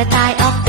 ระต่ายออก